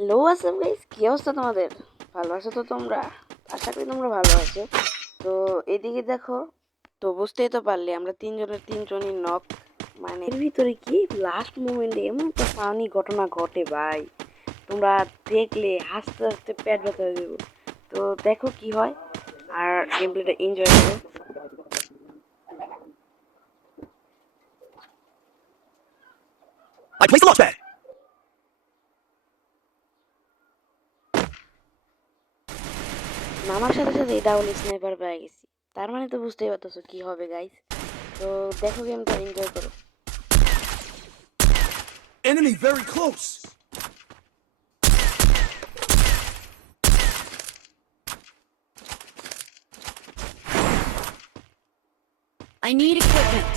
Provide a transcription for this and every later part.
Hello আসসালাম guys, কি অবস্থা তোমাদের? ভালো আছো তো তোমরা? আশা করি তোমরা ভালো আছো। তো এদিকে দেখো, তো বুঝতেই তো পারলে আমরা তিনজনই নক। মানে এর ভিতরে কি লাস্ট মোমেন্টে এমন একটা ফানি ঘটনা ঘটে ভাই, তোমরা দেখলে হাসতে হাসতে পেট ব্যথা হয়ে যাবে। তো দেখো কি হয়, আর গেম প্লেটা এনজয় করো। I placed the launch pad! নামার সাথে সাথে ডাবল স্নাইপার পেয়ে গেছি, তার মানে তো বুঝতেই পারতেছো কি হবে গাইস। তো দেখো গেমটা এনজয় করো। Enemy very close! I need equipment.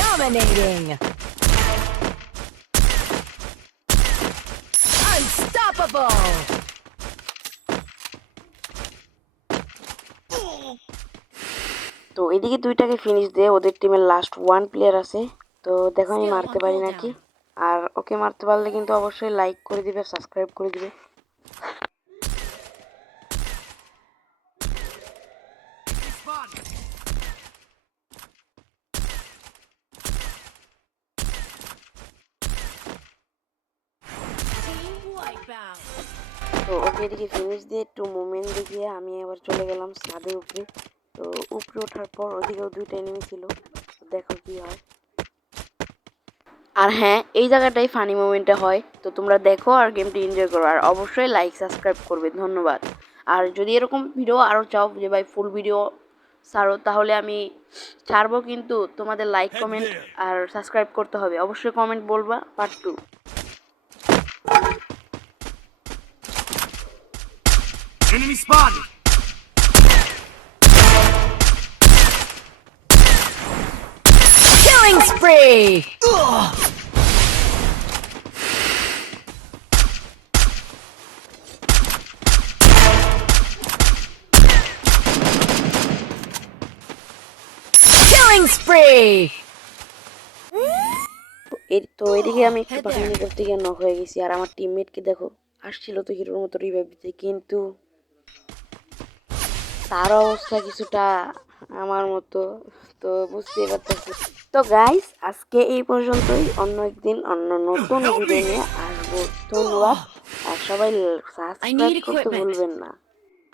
Dominating. Unstoppable. তো এদিকে দুইটাকে ফিনিশ দিয়ে ওদের টিমের লাস্ট ওয়ান প্লেয়ার আছে। তো দেখো আমি Still মারতে on পারি নাকি। cooldown. আর ওকে মারতে পারলে কিন্তু অবশ্যই লাইক করে দিবে, সাবস্ক্রাইব করে দিবে। Team wipeout. তো ওকে এদিকে ফিনিশ দিয়ে একটু মুভমেন্ট দেখিয়ে আমি আবার চলে গেলাম ছাদের উপরে। তো উপরে ওঠার পর ওদিকেও দুইটা এনিমি ছিল, দেখো কি হয়। আর হ্যাঁ, এই জায়গাটাই ফানি মোমেন্টটা হয়। তো তোমরা দেখো আর গেমটি এনজয় করো, আর অবশ্যই লাইক সাবস্ক্রাইব করবে। ধন্যবাদ। আর যদি এরকম ভিডিও আরও চাও যে ভাই ফুল ভিডিও ছাড়ো, তাহলে আমি ছাড়বো, কিন্তু তোমাদের লাইক Head কমেন্ট there! আর সাবস্ক্রাইব করতে হবে। অবশ্যই কমেন্ট বলবা part 2। Enemy spotted! Killing spree. Killing spree. তো এদিকে আমি একটু পাখানি করতে গিয়ে নক হয়ে গেছি, আর আমার টিমমেটকে দেখো আসছিল তো হিরোর মতো রিভাইভ দিতে, কিন্তু তার অবস্থা কিছুটা আমার মতো। তো বুঝতেই পারতেছি। তো গাইস, আজকে এই পর্যন্তই। অন্য একদিন অন্য নতুন Help ভিডিও me! নিয়ে আসবো। ধন্যবাদ। আর সবাই I need সাবস্ক্রাইব করতে equipment. ভুলবেন না।